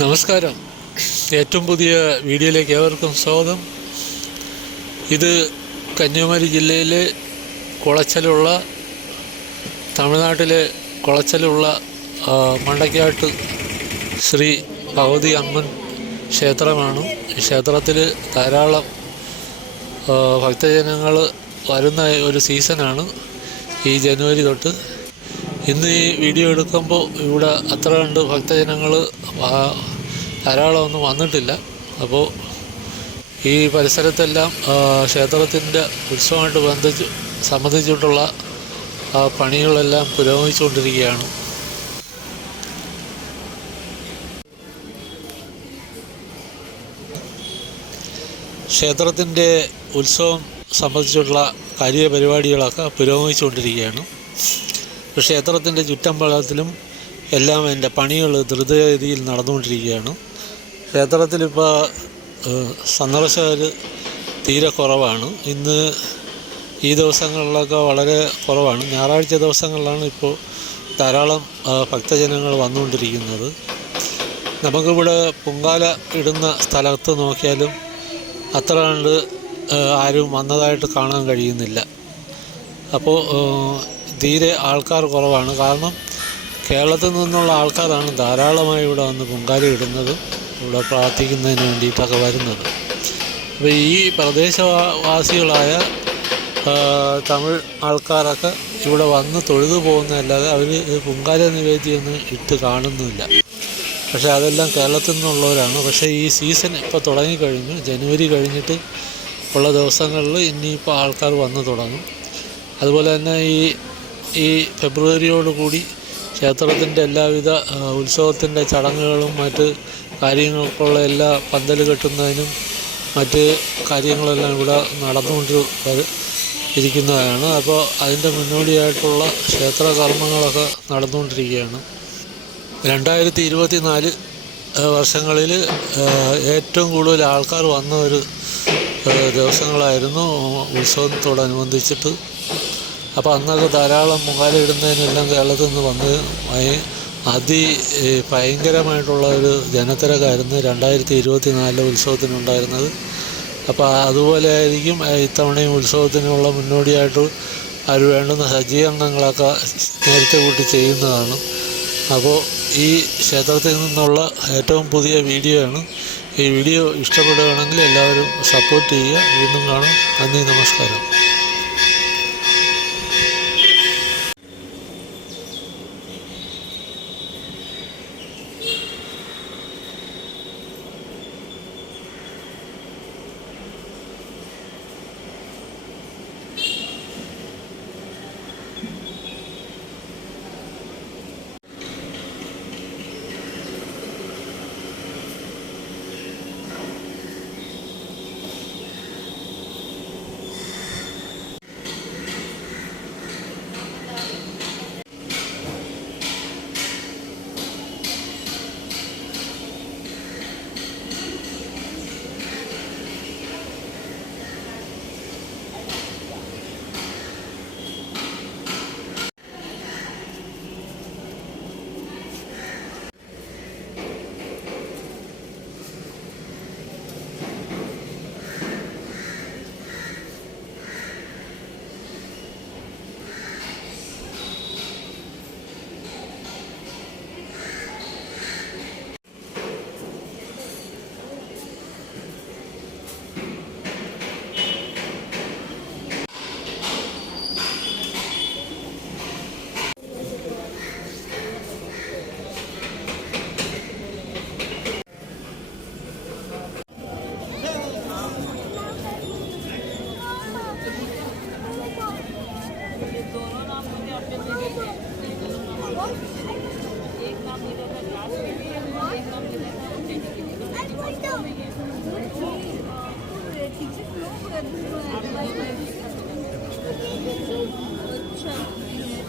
നമസ്കാരം. ഏറ്റവും പുതിയ വീഡിയോയിലേക്ക് ഏവർക്കും സ്വാഗതം. ഇത് കന്യാകുമാരി ജില്ലയിലെ കുളച്ചലുള്ള, തമിഴ്നാട്ടിലെ കുളച്ചലുള്ള മണ്ടക്കാട്ട് ശ്രീ ഭഗവതി അമ്മൻ ക്ഷേത്രമാണ്. ഈ ക്ഷേത്രത്തിൽ ധാരാളം ഭക്തജനങ്ങൾ വരുന്ന ഒരു സീസണാണ് ഈ ജനുവരി തൊട്ട്. ഇന്ന് ഈ വീഡിയോ എടുക്കുമ്പോൾ ഇവിടെ അത്ര കണ്ട് ഭക്തജനങ്ങൾ ധാരാളമൊന്നും വന്നിട്ടില്ല. അപ്പോൾ ഈ പരിസരത്തെല്ലാം ക്ഷേത്രത്തിൻ്റെ ഉത്സവമായിട്ട് സംബന്ധിച്ചിട്ടുള്ള പണികളെല്ലാം പുരോഗമിച്ചുകൊണ്ടിരിക്കുകയാണ്. ക്ഷേത്രത്തിൻ്റെ ഉത്സവം സംബന്ധിച്ചുള്ള കാര്യപരിപാടികളൊക്കെ പുരോഗമിച്ചുകൊണ്ടിരിക്കുകയാണ്. ക്ഷേത്രത്തിൻ്റെ ചുറ്റമ്പലത്തിലും എല്ലാം അതിൻ്റെ പണികൾ ദ്രുതഗതിയിൽ നടന്നുകൊണ്ടിരിക്കുകയാണ്. ക്ഷേത്രത്തിലിപ്പോൾ സന്ദർശകർ തീരെ കുറവാണ്. ഇന്ന് ഈ ദിവസങ്ങളിലൊക്കെ വളരെ കുറവാണ്. ഞായറാഴ്ച ദിവസങ്ങളിലാണ് ഇപ്പോൾ ധാരാളം ഭക്തജനങ്ങൾ വന്നുകൊണ്ടിരിക്കുന്നത്. നമുക്കിവിടെ പൊങ്കാല ഇടുന്ന സ്ഥലത്ത് നോക്കിയാലും അത്ര കണ്ട് ആരും വന്നതായിട്ട് കാണാൻ കഴിയുന്നില്ല. അപ്പോൾ തീരെ ആൾക്കാർ കുറവാണ്. കാരണം കേരളത്തിൽ നിന്നുള്ള ആൾക്കാരാണ് ധാരാളമായി ഇവിടെ വന്ന് പൊങ്കാല ഇടുന്നത്, ഇവിടെ പ്രാർത്ഥിക്കുന്നതിന് വേണ്ടിയിട്ടൊക്കെ വരുന്നത്. അപ്പോൾ ഈ പ്രദേശവാസികളായ തമിഴ് ആൾക്കാരൊക്കെ ഇവിടെ വന്ന് തൊഴുതു പോകുന്നതല്ലാതെ അവർ പൊങ്കാല നിവേദ്യമൊന്നും ഇട്ട് കാണുന്നില്ല. പക്ഷേ അതെല്ലാം കേരളത്തിൽ നിന്നുള്ളവരാണ്. പക്ഷേ ഈ സീസൺ ഇപ്പോൾ തുടങ്ങിക്കഴിഞ്ഞു. ജനുവരി കഴിഞ്ഞിട്ട് ഉള്ള ദിവസങ്ങളിൽ ഇനിയിപ്പോൾ ആൾക്കാർ വന്ന് തുടങ്ങും. അതുപോലെ തന്നെ ഈ ഫെബ്രുവരിയോടുകൂടി ക്ഷേത്രത്തിൻ്റെ എല്ലാവിധ ഉത്സവത്തിൻ്റെ ചടങ്ങുകളും മറ്റ് കാര്യങ്ങൾക്കുള്ള എല്ലാ പന്തൽ കെട്ടുന്നതിനും മറ്റ് കാര്യങ്ങളെല്ലാം ഇവിടെ നടന്നുകൊണ്ട് ഇരിക്കുന്നതാണ്. അപ്പോൾ അതിൻ്റെ മുന്നോടിയായിട്ടുള്ള ക്ഷേത്ര കർമ്മങ്ങളൊക്കെ നടന്നുകൊണ്ടിരിക്കുകയാണ്. 2024 വർഷങ്ങളിൽ ഏറ്റവും കൂടുതൽ ആൾക്കാർ വന്ന ഒരു ദിവസങ്ങളായിരുന്നു ഉത്സവത്തോടനുബന്ധിച്ചിട്ട്. അപ്പോൾ അന്നൊക്കെ ധാരാളം പൊങ്കാല ഇടുന്നതിനെല്ലാം കേരളത്തിൽ നിന്ന് വന്ന് ഭയങ്കരമായിട്ടുള്ള ഒരു ജനത്തിരക്കായിരുന്നു 2024 ഉത്സവത്തിനുണ്ടായിരുന്നത്. അപ്പോൾ അതുപോലെ ആയിരിക്കും ഇത്തവണയും ഉത്സവത്തിനുള്ള മുന്നോടിയായിട്ട് അവർ വേണ്ടുന്ന സജ്ജീകരണങ്ങളൊക്കെ നേരത്തെ കൂട്ടി ചെയ്യുന്നതാണ്. അപ്പോൾ ഈ ക്ഷേത്രത്തിൽ നിന്നുള്ള ഏറ്റവും പുതിയ വീഡിയോ ആണ്. ഈ വീഡിയോ ഇഷ്ടപ്പെടുകയാണെങ്കിൽ എല്ലാവരും സപ്പോർട്ട് ചെയ്യുക. വീണ്ടും കാണാം. നന്ദി, നമസ്കാരം. अच्छा